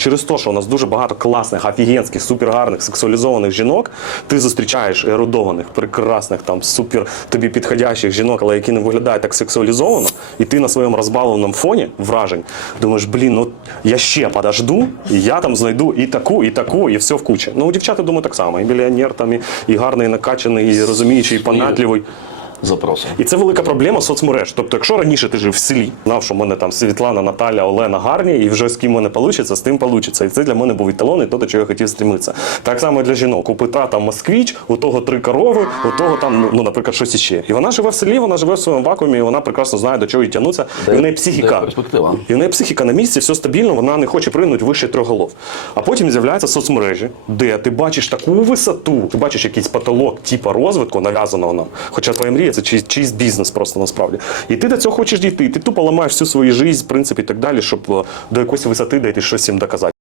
через те, що у нас дуже багато класних, офігенських, супергарних, сексуалізованих жінок, ти зустрічаєш ерудованих, прекрасних, там супер тобі підходящих жінок, але які не виглядають так сексуалізовано, і ти на своєму розбавленому фоні вражень думаєш, блін, ну я ще подожду, і я там знайду і таку, і таку, і все в кучі. Ну, у дівчата думаю так само, і мільйонер там, і, і гарний, і накачаний, і розуміючий, і понятливий. Запроси. І це велика проблема соцмереж. Тобто, якщо раніше ти жив в селі, знав, що в мене там Світлана, Наталя, Олена гарні, і вже з ким мене вийде, з тим вийде. І це для мене був еталон, і то, до чого я хотів стрімитися. Так само і для жінок. У Петра там москвіч, у того три корови, у того там, ну, наприклад, щось іще. І вона живе в селі, вона живе в своєму вакуумі, і вона прекрасно знає, до чого їй тягнутися. І в неї психіка. І в неї психіка на місці, все стабільно, вона не хоче пригнути вище трьох голов. А потім з'являються соцмережі, де ти бачиш таку висоту, ти бачиш якийсь потолок, типу розвитку, нав'язаного нам. Хоча твоя мрія це чий- чийсь бізнес просто насправді. І ти до цього хочеш дійти. Ти тупо ламаєш всю свою життя, принципі, і так далі, щоб е, до якоїсь висоти дійти щось їм доказати.